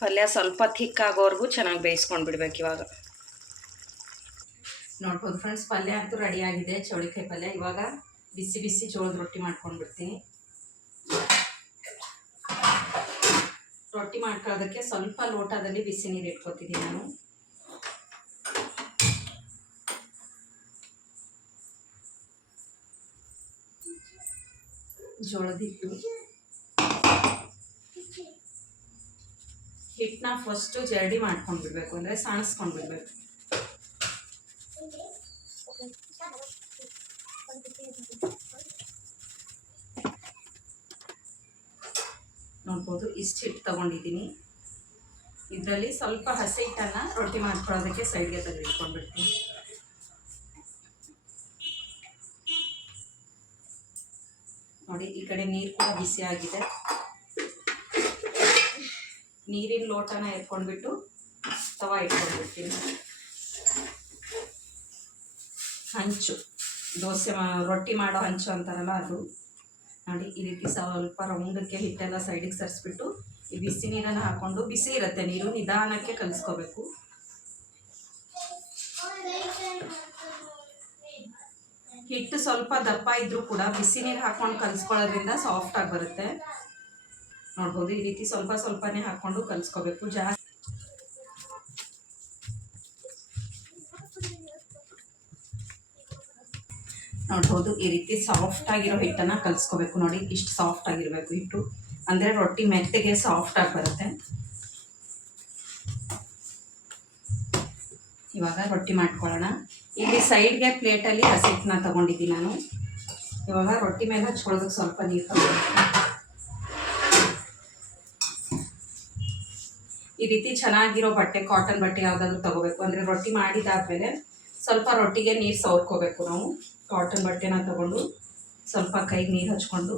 ಪಲ್ಯ ಸ್ವಲ್ಪ ಥಿಕ್ ಆಗೋವರೆಗೂ ಚೆನ್ನಾಗಿ ಬೇಯಿಸ್ಕೊಂಡು ಬಿಡ್ಬೇಕು ಇವಾಗ. ನೋಡ್ಬೋದು ಫ್ರೆಂಡ್ಸ್ ಪಲ್ಯ ಅಂತೂ ರೆಡಿ ಆಗಿದೆ, ಚೌಳಿಕಾಯಿ ಪಲ್ಯ. ಇವಾಗ ಬಿಸಿ ಬಿಸಿ ಜೋಳದ ರೊಟ್ಟಿ ಮಾಡ್ಕೊಂಡು ಬಿಡ್ತೀನಿ. ರೊಟ್ಟಿ ಮಾಡ್ಕೊಳ್ಳೋದಕ್ಕೆ ಸ್ವಲ್ಪ ಲೋಟದಲ್ಲಿ ಬಿಸಿ ನೀರು ಇಟ್ಕೊತಿದ್ದೀನಿ ನಾನು. ಜೋಳದ ಹಿಟ್ಟು. ಹಿಟ್ಟನ್ನ ಫಸ್ಟು ಜರಡಿ ಮಾಡ್ಕೊಂಡ್ಬಿಡ್ಬೇಕು, ಅಂದರೆ ಸಾಣಿಸ್ಕೊಂಡು ಬಿಡಬೇಕು ನೋಡ್ಬೋದು, ಇಷ್ಟು ಹಿಟ್ಟು ತಗೊಂಡಿದ್ದೀನಿ. ಇದರಲ್ಲಿ ಸ್ವಲ್ಪ ಹಸಿ ಹಿಟ್ಟನ್ನು ರೊಟ್ಟಿ ಮಾಡ್ಕೊಳ್ಳೋದಕ್ಕೆ ಸೈಡ್ಗೆ ತೆಗೆದಿಟ್ಕೊಂಡ್ಬಿಡ್ತೀನಿ. ನೋಡಿ, ಈ ಕಡೆ ನೀರು ಕೂಡ ಬಿಸಿ ಆಗಿದೆ. ನೀರಿನ ಲೋಟನ ಎತ್ಕೊಂಡ್ಬಿಟ್ಟು ತವಾ ಇಟ್ಕೊಂಡ್ಬಿಡ್ತೀನಿ ಹಂಚು, ದೋಸೆ ರೊಟ್ಟಿ ಮಾಡೋ ಹಂಚು ಅಂತಾರಲ್ಲ ಅದು. ನೋಡಿ, ಈ ರೀತಿ ಸ್ವಲ್ಪ ರೌಂಡಕ್ಕೆ ಹಿಟ್ಟೆಲ್ಲ ಸೈಡಿಗೆ ಸರಿಸ್ಬಿಟ್ಟು ಈ ಬಿಸಿ ನೀರನ್ನು ಹಾಕ್ಕೊಂಡು ಬಿಸಿ ಇರುತ್ತೆ, ನೀರು ನಿಧಾನಕ್ಕೆ ಕಲಿಸ್ಕೋಬೇಕು. ಹಿಟ್ಟು ಸ್ವಲ್ಪ ದಪ್ಪ ಇದ್ರೂ ಕೂಡ ಬಿಸಿ ನೀರು ಹಾಕ್ಕೊಂಡು ಕಲಿಸ್ಕೊಳ್ಳೋದ್ರಿಂದ ಸಾಫ್ಟ್ ಆಗಿ ಬರುತ್ತೆ. ನೋಡ್ಬೋದು, ಈ ರೀತಿ ಸ್ವಲ್ಪ ಸ್ವಲ್ಪನೇ ಹಾಕ್ಕೊಂಡು ಕಲಿಸ್ಕೋಬೇಕು. ಜಾಸ್ತಿ ನೋಡ್ಬೋದು, ಈ ರೀತಿ ಸಾಫ್ಟ್ ಆಗಿರೋ ಹಿಟ್ಟನ್ನು ಕಲಿಸ್ಕೋಬೇಕು ನೋಡಿ. ಇಷ್ಟು ಸಾಫ್ಟ್ ಆಗಿರಬೇಕು ಹಿಟ್ಟು. ಅಂದರೆ ರೊಟ್ಟಿ ಮೆತ್ತಗೆ ಸಾಫ್ಟ್ ಆಗಿ ಬರುತ್ತೆ. ಇವಾಗ ರೊಟ್ಟಿ ಮಾಡ್ಕೊಳ್ಳೋಣ. ಇಲ್ಲಿ ಸೈಡ್ಗೆ ಪ್ಲೇಟಲ್ಲಿ ಹಸಿಟ್ಟನ್ನ ತೊಗೊಂಡಿದ್ದೀನಿ ನಾನು. ಇವಾಗ ರೊಟ್ಟಿ ಮೇಲೆ ಹಚ್ಕೊಳ್ಳೋದಕ್ಕೆ ಸ್ವಲ್ಪ ನೀರು ಈ ರೀತಿ ಚೆನ್ನಾಗಿರೋ ಬಟ್ಟೆ ಕಾಟನ್ ಬಟ್ಟೆ ಯಾವುದಾದ್ರೂ ತಗೋಬೇಕು. ಅಂದರೆ ರೊಟ್ಟಿ ಮಾಡಿದಾದ್ಮೇಲೆ ಸ್ವಲ್ಪ ರೊಟ್ಟಿಗೆ ನೀರು ಸವರ್ಕೋಬೇಕು ನಾವು. ಕಾಟನ್ ಬಟ್ಟೆನ ತಗೊಂಡು ಸ್ವಲ್ಪ ಕೈಗೆ ನೀರು ಹಚ್ಕೊಂಡು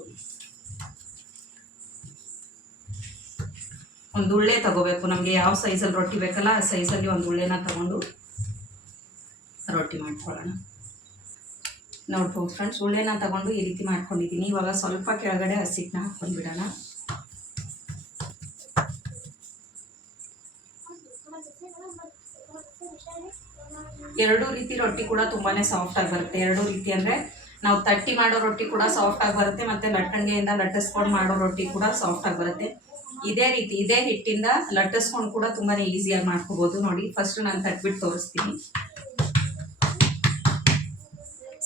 ಒಂದು ಉಳ್ಳೆ ತಗೋಬೇಕು. ನಮಗೆ ಯಾವ ಸೈಜಲ್ಲಿ ರೊಟ್ಟಿ ಬೇಕಲ್ಲ ಆ ಸೈಜಲ್ಲಿ ಒಂದು ಉಳ್ಳೆನ ತಗೊಂಡು ರೊಟ್ಟಿ ಮಾಡ್ಕೊಳ್ಳೋಣ. ನೋಡ್ಬೋದು ಫ್ರೆಂಡ್ಸ್ ಉಳ್ಳೆನ ತಗೊಂಡು ಈ ರೀತಿ ಮಾಡ್ಕೊಂಡಿದ್ದೀನಿ. ಇವಾಗ ಸ್ವಲ್ಪ ಕೆಳಗಡೆ ಹಸಿಟ್ಟನ್ನ ಹಾಕ್ಕೊಂಡ್ಬಿಡೋಣ. ಎರಡೂ ರೀತಿ ರೊಟ್ಟಿ ಕೂಡ ತುಂಬಾ ಸಾಫ್ಟ್ ಆಗಿ ಬರುತ್ತೆ. ಎರಡೂ ರೀತಿ ಅಂದರೆ ನಾವು ತಟ್ಟಿ ಮಾಡೋ ರೊಟ್ಟಿ ಕೂಡ ಸಾಫ್ಟ್ ಆಗಿ ಬರುತ್ತೆ, ಮತ್ತೆ ಲಟ್ಟಣಿಯಿಂದ ಲಟ್ಟಿಸ್ಕೊಂಡು ಮಾಡೋ ರೊಟ್ಟಿ ಕೂಡ ಸಾಫ್ಟ್ ಆಗಿ ಬರುತ್ತೆ. ಇದೇ ರೀತಿ, ಇದೇ ಹಿಟ್ಟಿಂದ ಲಟ್ಟಿಸ್ಕೊಂಡು ಕೂಡ ತುಂಬಾ ಈಸಿಯಾಗಿ ಮಾಡ್ಕೋಬೋದು. ನೋಡಿ ಫಸ್ಟ್ ನಾನು ತಟ್ಬಿಟ್ಟು ತೋರಿಸ್ತೀನಿ.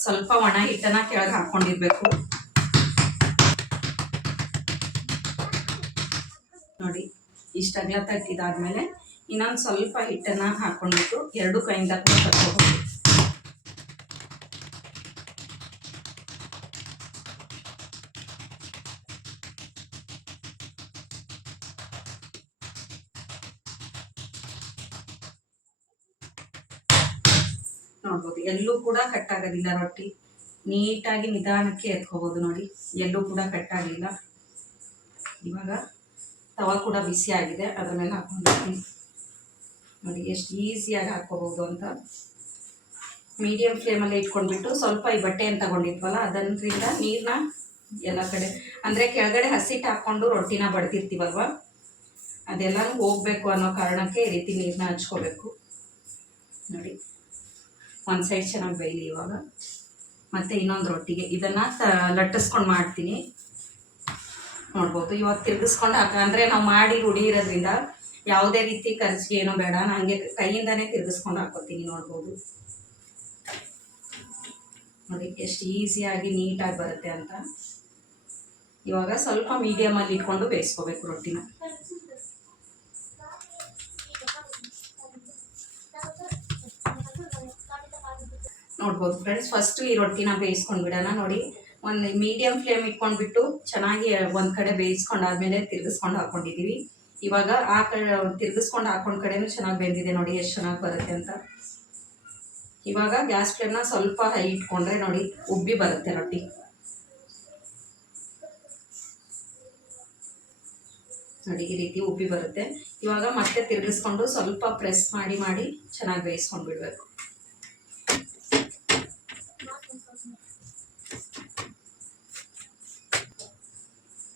ಸ್ವಲ್ಪ ಒಣ ಹಿಟ್ಟನ್ನ ಕೆಳಗೆ ಹಾಕೊಂಡಿರ್ಬೇಕು. ನೋಡಿ ಇಷ್ಟಗ್ಲ ತಟ್ಟಿದಾದ್ಮೇಲೆ ಇನ್ನೊಂದು ಸ್ವಲ್ಪ ಹಿಟ್ಟನ್ನ ಹಾಕೊಂಡ್ಬಿಟ್ಟು ಎರಡು ಕೈಯಿಂದ ಕೂಡ ಎಲ್ಲೂ ಕೂಡ ಕಟ್ ಆಗೋದಿಲ್ಲ ರೊಟ್ಟಿ. ನೀಟಾಗಿ ನಿಧಾನಕ್ಕೆ ಎತ್ಕೋಬೋದು ನೋಡಿ. ಎಲ್ಲೂ ಕೂಡ ಕಟ್ ಆಗಲಿಲ್ಲ. ಇವಾಗ ತವ ಕೂಡ ಬಿಸಿ ಆಗಿದೆ. ಅದ್ರ ಮೇಲೆ ಹಾಕೊಂಡಿರ್ತೀನಿ ನೋಡಿ, ಎಷ್ಟು ಈಸಿಯಾಗಿ ಹಾಕ್ಕೋಬೋದು ಅಂತ. ಮೀಡಿಯಮ್ ಫ್ಲೇಮಲ್ಲಿ ಇಟ್ಕೊಂಡ್ಬಿಟ್ಟು ಸ್ವಲ್ಪ ಈ ಬಟ್ಟೆಯನ್ನು ತಗೊಂಡಿದ್ವಲ್ಲ, ಅದರಿಂದ ನೀರನ್ನ ಎಲ್ಲ ಕಡೆ, ಅಂದರೆ ಕೆಳಗಡೆ ಹಸಿಟ್ಟು ಹಾಕ್ಕೊಂಡು ರೊಟ್ಟಿನ ಬಡ್ತಿರ್ತೀವಲ್ವ ಅದೆಲ್ಲನೂ ಹೋಗ್ಬೇಕು ಅನ್ನೋ ಕಾರಣಕ್ಕೆ ಈ ರೀತಿ ನೀರನ್ನ ಹಚ್ಕೋಬೇಕು. ನೋಡಿ. ಒಂದು ಸೈಡ್ ಚೆನ್ನಾಗಿ ಬೇಯಲಿ ಇವಾಗ. ಮತ್ತು ಇನ್ನೊಂದು ರೊಟ್ಟಿಗೆ ಇದನ್ನು ಲಟ್ಟಿಸ್ಕೊಂಡು ಮಾಡ್ತೀನಿ. ನೋಡ್ಬೋದು, ಇವಾಗ ತಿರ್ಗಿಸ್ಕೊಂಡು ಅಂದರೆ ನಾವು ಮಾಡಿ ರೂಢಿ ಇರೋದ್ರಿಂದ ಯಾವುದೇ ರೀತಿ ಖರ್ಚಿಗೆ ಏನೋ ಬೇಡ. ನಾನು ಹಂಗೆ ಕೈಯಿಂದನೇ ತಿರ್ಗಿಸ್ಕೊಂಡು ಹಾಕೋತೀನಿ ನೋಡ್ಬೋದು. ನೋಡಿ, ಎಷ್ಟು ಈಸಿಯಾಗಿ ನೀಟಾಗಿ ಬರುತ್ತೆ ಅಂತ. ಇವಾಗ ಸ್ವಲ್ಪ ಮೀಡಿಯಮಲ್ಲಿ ಇಟ್ಕೊಂಡು ಬೇಯಿಸ್ಕೋಬೇಕು ರೊಟ್ಟಿನ. ನೋಡ್ಬೋದು ಫ್ರೆಂಡ್ಸ್ ಫಸ್ಟ್ ಈ ರೊಟ್ಟಿನ ಬೇಯಿಸ್ಕೊಂಡು ಬಿಡೋಣ ನೋಡಿ. ಒಂದು ಮೀಡಿಯಂ ಫ್ಲೇಮ್ ಇಟ್ಕೊಂಡ್ಬಿಟ್ಟು ಚೆನ್ನಾಗಿ ಒಂದು ಕಡೆ ಬೇಯಿಸ್ಕೊಂಡಾದ್ಮೇಲೆ ತಿರ್ಗಿಸ್ಕೊಂಡು ಹಾಕ್ಕೊಂಡಿದ್ದೀವಿ ಇವಾಗ ಆ ಕಡೆ ತಿರ್ಗಿಸ್ಕೊಂಡು ಹಾಕೊಂಡ್ ಕಡೆನೂ ಚೆನ್ನಾಗಿ ಬೆಂದಿದೆ ನೋಡಿ, ಎಷ್ಟು ಚೆನ್ನಾಗಿ ಬರುತ್ತೆ ಅಂತ. ಇವಾಗ ಗ್ಯಾಸ್ ಫ್ಲೇಮ್ನ ಸ್ವಲ್ಪ ಹೈ ಇಟ್ಕೊಂಡ್ರೆ ನೋಡಿ, ಉಬ್ಬಿ ಬರುತ್ತೆ ರೊಟ್ಟಿ. ನೋಡಿ, ಈ ರೀತಿ ಉಬ್ಬಿ ಬರುತ್ತೆ. ಇವಾಗ ಮತ್ತೆ ತಿರ್ಗಿಸ್ಕೊಂಡು ಸ್ವಲ್ಪ ಪ್ರೆಸ್ ಮಾಡಿ ಮಾಡಿ ಚೆನ್ನಾಗಿ ಬೇಯಿಸ್ಕೊಂಡು ಬಿಡಬೇಕು.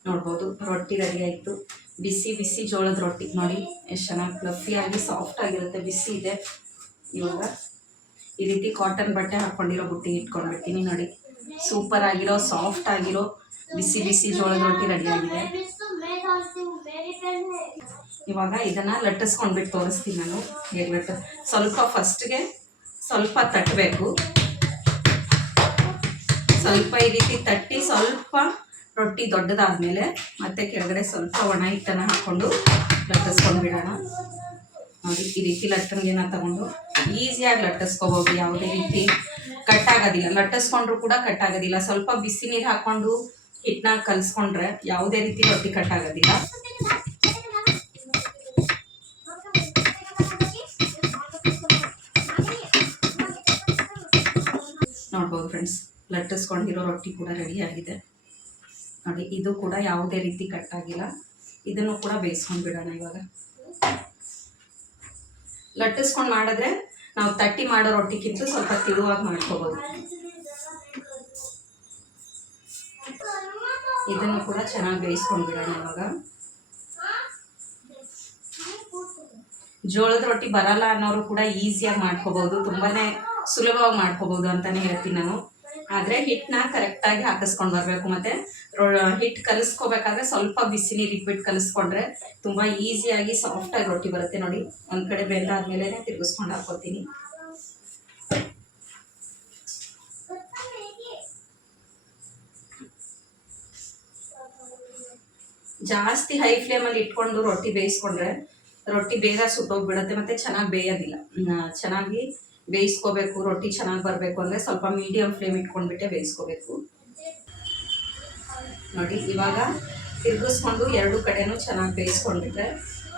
ನೋಡ್ಬೋದು. ರೊಟ್ಟಿ ರೆಡಿ ಆಯಿತು. ಬಿಸಿ ಬಿಸಿ ಜೋಳದ ರೊಟ್ಟಿ ನೋಡಿ. ಎಷ್ಟು ಚೆನ್ನಾಗಿ ಫ್ಲಫಿಯಾಗಿ ಸಾಫ್ಟ್ ಆಗಿರುತ್ತೆ. ಬಿಸಿ ಇದೆ. ಇವಾಗ ಈ ರೀತಿ ಕಾಟನ್ ಬಟ್ಟೆ ಹಾಕ್ಕೊಂಡಿರೋ ಬುಟ್ಟಿ ಇಟ್ಕೊಂಡ್ಬಿಡ್ತೀನಿ ನೋಡಿ. ಸೂಪರ್ ಆಗಿರೋ ಸಾಫ್ಟ್ ಆಗಿರೋ, ಬಿಸಿ ಬಿಸಿ ಜೋಳದ ರೊಟ್ಟಿ ರೆಡಿ ಆಗಿದೆ. ಇವಾಗ ಇದನ್ನ ಲಟ್ಟಿಸ್ಕೊಂಡ್ಬಿಟ್ಟು ತೋರಿಸ್ತೀನಿ ನಾನು. ಹೇಗೆ ಸ್ವಲ್ಪ ಫಸ್ಟ್ಗೆ ಸ್ವಲ್ಪ ತಟ್ಟಬೇಕು ಸ್ವಲ್ಪ ಈ ರೀತಿ ತಟ್ಟಿ ಸ್ವಲ್ಪ ರೊಟ್ಟಿ ದೊಡ್ಡದಾದ್ಮೇಲೆ ಮತ್ತೆ ಕೆಳಗಡೆ ಸ್ವಲ್ಪ ಒಣ ಹಿಟ್ಟನ್ನು ಹಾಕ್ಕೊಂಡು ಲಟ್ಟಿಸ್ಕೊಂಡು ಬಿಡೋಣ. ನೋಡಿ, ಈ ರೀತಿ ಲಟ್ಟಂಗಿನ ತಗೊಂಡು ಈಸಿಯಾಗಿ ಲಟ್ಟಿಸ್ಕೋಬೋದು. ಯಾವುದೇ ರೀತಿ ಕಟ್ಟಾಗೋದಿಲ್ಲ. ಲಟ್ಟಿಸ್ಕೊಂಡ್ರು ಕೂಡ ಕಟ್ಟಾಗೋದಿಲ್ಲ. ಸ್ವಲ್ಪ ಬಿಸಿ ನೀರು ಹಾಕ್ಕೊಂಡು ಹಿಟ್ಟನ್ನ ಕಲಿಸ್ಕೊಂಡ್ರೆ ಯಾವುದೇ ರೀತಿ ರೊಟ್ಟಿ ಕಟ್ಟಾಗೋದಿಲ್ಲ. ನೋಡ್ಬೋದು ಫ್ರೆಂಡ್ಸ್, ಲಟ್ಟಿಸ್ಕೊಂಡಿರೋ ರೊಟ್ಟಿ ಕೂಡ ರೆಡಿ ಆಗಿದೆ. ನೋಡಿ ಇದು ಕೂಡ ಯಾವುದೇ ರೀತಿ ಕಟ್ಟಾಗಿಲ್ಲ ಇದನ್ನು ಕೂಡ ಬೇಯಿಸ್ಕೊಂಡು ಬಿಡೋಣ ಇವಾಗ. ಲಟ್ಟಿಸ್ಕೊಂಡು ಮಾಡಿದ್ರೆ ನಾವು ತಟ್ಟಿ ಮಾಡೋ ರೊಟ್ಟಿಗಿಂತ ಸ್ವಲ್ಪ ತಿರುವಾಗಿ ಮಾಡ್ಕೋಬೋದು. ಇದನ್ನು ಕೂಡ ಚೆನ್ನಾಗಿ ಬೇಯಿಸ್ಕೊಂಡು ಬಿಡೋಣ ಇವಾಗ. ಜೋಳದ ರೊಟ್ಟಿ ಬರಲ್ಲ ಅನ್ನೋರು ಕೂಡ ಈಸಿಯಾಗಿ ಮಾಡ್ಕೋಬಹುದು ತುಂಬಾನೇ ಸುಲಭವಾಗಿ ಮಾಡ್ಕೋಬೋದು ಅಂತಾನೆ ಹೇಳ್ತೀನಿ ನಾನು. ಆದ್ರೆ ಹಿಟ್ಟನ್ನ ಕರೆಕ್ಟಾಗಿ ಹಾಕಿಸ್ಕೊಂಡು ಬರಬೇಕು ಮತ್ತೆ. ಹಿಟ್ಟು ಕಲಿಸ್ಕೋಬೇಕಾದ್ರೆ ಸ್ವಲ್ಪ ಬಿಸಿ ನೀರು ಇಟ್ಬಿಟ್ಟು ಕಲಿಸ್ಕೊಂಡ್ರೆ ತುಂಬಾ ಈಸಿಯಾಗಿ ಸಾಫ್ಟಾಗಿ ರೊಟ್ಟಿ ಬರುತ್ತೆ ನೋಡಿ. ಒಂದ್ ಕಡೆ ಬೆಂದಾದ್ಮೇಲೆ ತಿರುಗಿಸ್ಕೊಂಡು ಹಾಕೋತೀನಿ ಜಾಸ್ತಿ ಹೈ ಫ್ಲೇಮಲ್ಲಿ ಇಟ್ಕೊಂಡು ರೊಟ್ಟಿ ಬೇಯಿಸ್ಕೊಂಡ್ರೆ ರೊಟ್ಟಿ ಬೇಗ ಸುಟ್ಟೋಗ್ಬಿಡುತ್ತೆ ಮತ್ತೆ ಚೆನ್ನಾಗಿ ಬೇಯೋದಿಲ್ಲ. ಚೆನ್ನಾಗಿ ಬೇಯಿಸ್ಕೋಬೇಕು, ರೊಟ್ಟಿ ಚೆನ್ನಾಗಿ ಬರಬೇಕು ಅಂದರೆ ಸ್ವಲ್ಪ ಮೀಡಿಯಮ್ ಫ್ಲೇಮ್ ಇಟ್ಕೊಂಡ್ಬಿಟ್ಟೆ ಬೇಯಿಸ್ಕೋಬೇಕು. ನೋಡಿ, ಇವಾಗ ತಿರುಗಿಸ್ಕೊಂಡು ಎರಡು ಕಡೆನೂ ಚೆನ್ನಾಗಿ ಬೇಯಿಸ್ಕೊಂಡ್ಬಿಟ್ರೆ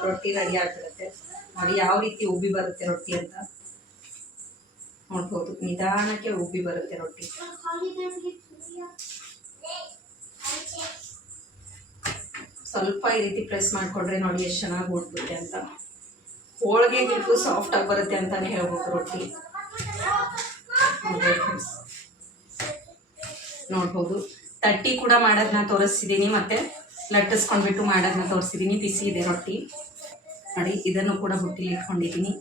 ರೊಟ್ಟಿ ರೆಡಿ ಆಗಿಬಿಡುತ್ತೆ. ನೋಡಿ, ಯಾವ ರೀತಿ ಉಬ್ಬಿ ಬರುತ್ತೆ ರೊಟ್ಟಿ ಅಂತ. ನೋಡ್ಬೋದು, ನಿಧಾನಕ್ಕೆ ಉಬ್ಬಿ ಬರುತ್ತೆ ರೊಟ್ಟಿ. ಸ್ವಲ್ಪ ಈ ರೀತಿ ಪ್ರೆಸ್ ಮಾಡಿಕೊಂಡ್ರೆ ನೋಡಿ ಎಷ್ಟು ಚೆನ್ನಾಗಿ ಓಡ್ಬಿಟ್ಟೆ ಅಂತ. ಹೋಳಿಗೆ ಇಟ್ಟು ಸಾಫ್ಟ್ ಆಗಿ ಬರುತ್ತೆ ಅಂತಾನೆ ಹೇಳ್ಬೇಕು ರೊಟ್ಟಿ ನೋಡ್ಬೋದು. ತಟ್ಟಿ ಕೂಡ ಮಾಡೋದನ್ನ ತೋರಿಸ್ತಿದ್ದೀನಿ ಮತ್ತೆ ಲಟ್ಟಿಸ್ಕೊಂಡ್ಬಿಟ್ಟು ಮಾಡೋದನ್ನ ತೋರಿಸಿದ್ದೀನಿ ಬಿಸಿ ಇದೆ ರೊಟ್ಟಿ. ನೋಡಿ, ಇದನ್ನು ಕೂಡ ಬುಟ್ಟಿಲಿ ಇಟ್ಕೊಂಡಿದ್ದೀನಿ.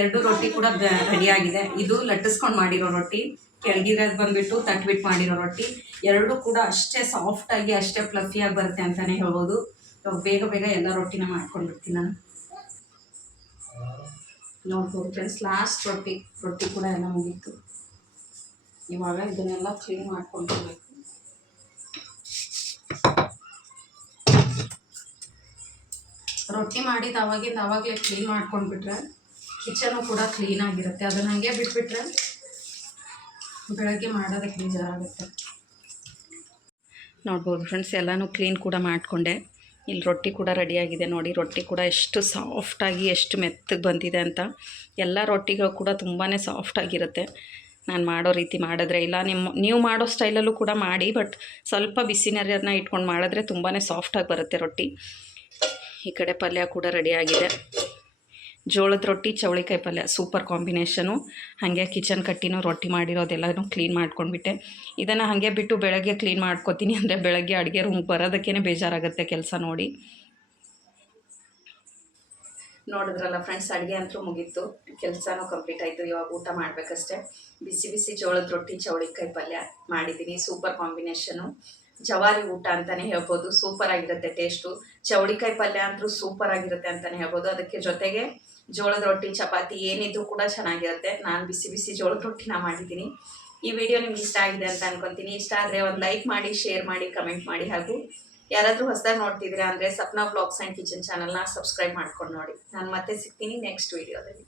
ಎರಡು ರೊಟ್ಟಿ ಕೂಡ ರೆಡಿಯಾಗಿದೆ. ಇದು ಲಟ್ಟಿಸ್ಕೊಂಡು ಮಾಡಿರೋ ರೊಟ್ಟಿ. ಕೆಳಗಿರೋದು ಬಂದ್ಬಿಟ್ಟು ತಟ್ಬಿಟ್ಟು ಮಾಡಿರೋ ರೊಟ್ಟಿ. ಎರಡು ಕೂಡ ಅಷ್ಟೇ ಸಾಫ್ಟಾಗಿ ಅಷ್ಟೇ ಫ್ಲಫಿಯಾಗಿ ಬರುತ್ತೆ ಅಂತಲೇ ಹೇಳ್ಬೋದು. ಬೇಗ ಬೇಗ ಎಲ್ಲ ರೊಟ್ಟಿನ ಮಾಡ್ಕೊಂಡ್ಬಿಡ್ತೀನಿ ನಾನು. ನೋಡ್ಬೋದು ಫ್ರೆಂಡ್ಸ್ ಲಾಸ್ಟ್ ರೊಟ್ಟಿ ರೊಟ್ಟಿ ಕೂಡ ಎಲ್ಲ ಮುಗೀತು. ಇವಾಗ ಇದನ್ನೆಲ್ಲ ಕ್ಲೀನ್ ಮಾಡ್ಕೊಂಡಿರ್ಬೇಕು ರೊಟ್ಟಿ ಮಾಡಿದ ಅವಾಗಿಂದ ಅವಾಗಲೇ ಕ್ಲೀನ್ ಮಾಡ್ಕೊಂಡ್ಬಿಟ್ರೆ ಕಿಚನು ಕೂಡ ಕ್ಲೀನ್ ಆಗಿರುತ್ತೆ. ಅದನ್ನ ಹಾಗೆ ಬಿಟ್ಬಿಟ್ರೆ ಬೆಳಗ್ಗೆ ಮಾಡೋದಕ್ಕೆ ಬೇಜಾರಾಗುತ್ತೆ. ನೋಡ್ಬೋದು ಫ್ರೆಂಡ್ಸ್ ಎಲ್ಲನೂ ಕ್ಲೀನ್ ಕೂಡ ಮಾಡಿಕೊಂಡೆ. ಇಲ್ಲಿ ರೊಟ್ಟಿ ಕೂಡ ರೆಡಿಯಾಗಿದೆ ನೋಡಿ. ರೊಟ್ಟಿ ಕೂಡ ಎಷ್ಟು ಸಾಫ್ಟಾಗಿ ಎಷ್ಟು ಮೆತ್ತಗೆ ಬಂದಿದೆ ಅಂತ. ಎಲ್ಲ ರೊಟ್ಟಿಗಳು ಕೂಡ ತುಂಬಾ ಸಾಫ್ಟಾಗಿರುತ್ತೆ ನಾನು ಮಾಡೋ ರೀತಿ ಮಾಡಿದ್ರೆ ಇಲ್ಲ. ನಿಮ್ಮ ನೀವು ಮಾಡೋ ಸ್ಟೈಲಲ್ಲೂ ಕೂಡ ಮಾಡಿ ಬಟ್ ಸ್ವಲ್ಪ ಬಿಸಿ ನೀರನ್ನ ಇಟ್ಕೊಂಡು ಮಾಡಿದ್ರೆ ತುಂಬಾ ಸಾಫ್ಟಾಗಿ ಬರುತ್ತೆ ರೊಟ್ಟಿ. ಈ ಕಡೆ ಪಲ್ಯ ಕೂಡ ರೆಡಿಯಾಗಿದೆ ಜೋಳದ ರೊಟ್ಟಿ, ಚೌಳಿಕಾಯಿ ಪಲ್ಯ ಸೂಪರ್ ಕಾಂಬಿನೇಷನು ಹಾಗೆ ಕಿಚನ್ ಕಟ್ಟಿನೂ ರೊಟ್ಟಿ ಮಾಡಿರೋದೆಲ್ಲನೂ ಕ್ಲೀನ್ ಮಾಡ್ಕೊಂಡ್ಬಿಟ್ಟೆ. ಇದನ್ನು ಹಾಗೆ ಬಿಟ್ಟು ಬೆಳಗ್ಗೆ ಕ್ಲೀನ್ ಮಾಡ್ಕೊತೀನಿ ಅಂದರೆ ಬೆಳಗ್ಗೆ ಅಡುಗೆ ರೂಮ್ ಬರೋದಕ್ಕೇ ಬೇಜಾರಾಗುತ್ತೆ ಕೆಲಸ ನೋಡಿ. ನೋಡಿದ್ರಲ್ಲ ಫ್ರೆಂಡ್ಸ್ ಅಡುಗೆ ಅಂತೂ ಮುಗೀತು. ಕೆಲಸನೂ ಕಂಪ್ಲೀಟ್ ಆಯಿತು. ಇವಾಗ ಊಟ ಮಾಡಬೇಕಷ್ಟೆ. ಬಿಸಿ ಬಿಸಿ ಜೋಳದ ರೊಟ್ಟಿ, ಚೌಳಿಕಾಯಿ ಪಲ್ಯ ಮಾಡಿದ್ದೀನಿ ಸೂಪರ್ ಕಾಂಬಿನೇಷನು ಜವಾರಿ ಊಟ ಅಂತಲೇ ಹೇಳ್ಬೋದು. ಸೂಪರ್ ಆಗಿರುತ್ತೆ ಟೇಸ್ಟು ಚೌಳಿಕಾಯಿ ಪಲ್ಯ ಅಂತೂ ಸೂಪರ್ ಆಗಿರುತ್ತೆ ಅಂತಲೇ ಹೇಳ್ಬೋದು. ಅದಕ್ಕೆ ಜೊತೆಗೆ ಜೋಳದ ರೊಟ್ಟಿ, ಚಪಾತಿ, ಏನಿದ್ರು ಕೂಡ ಚೆನ್ನಾಗಿರುತ್ತೆ. ನಾನು ಬಿಸಿ ಬಿಸಿ ಜೋಳದ ರೊಟ್ಟಿನ ಮಾಡಿದ್ದೀನಿ. ಈ ವಿಡಿಯೋ ನಿಮ್ಗೆ ಇಷ್ಟ ಆಗಿದೆ ಅಂತ ಅನ್ಕೊತೀನಿ. ಇಷ್ಟ ಆದರೆ ಒಂದು ಲೈಕ್ ಮಾಡಿ ಶೇರ್ ಮಾಡಿ ಕಮೆಂಟ್ ಮಾಡಿ. ಹಾಗೂ ಯಾರಾದರೂ ಹೊಸದಾಗಿ ನೋಡ್ತಿದ್ರೆ ಅಂದರೆ ಸಪ್ನಾ ಬ್ಲಾಗ್ಸ್ ಆ್ಯಂಡ್ ಕಿಚನ್ ಚಾನಲ್ನ ಸಬ್ಸ್ಕ್ರೈಬ್ ಮಾಡ್ಕೊಂಡು ನೋಡಿ. ನಾನು ಮತ್ತೆ ಸಿಗ್ತೀನಿ ನೆಕ್ಸ್ಟ್ ವಿಡಿಯೋದಲ್ಲಿ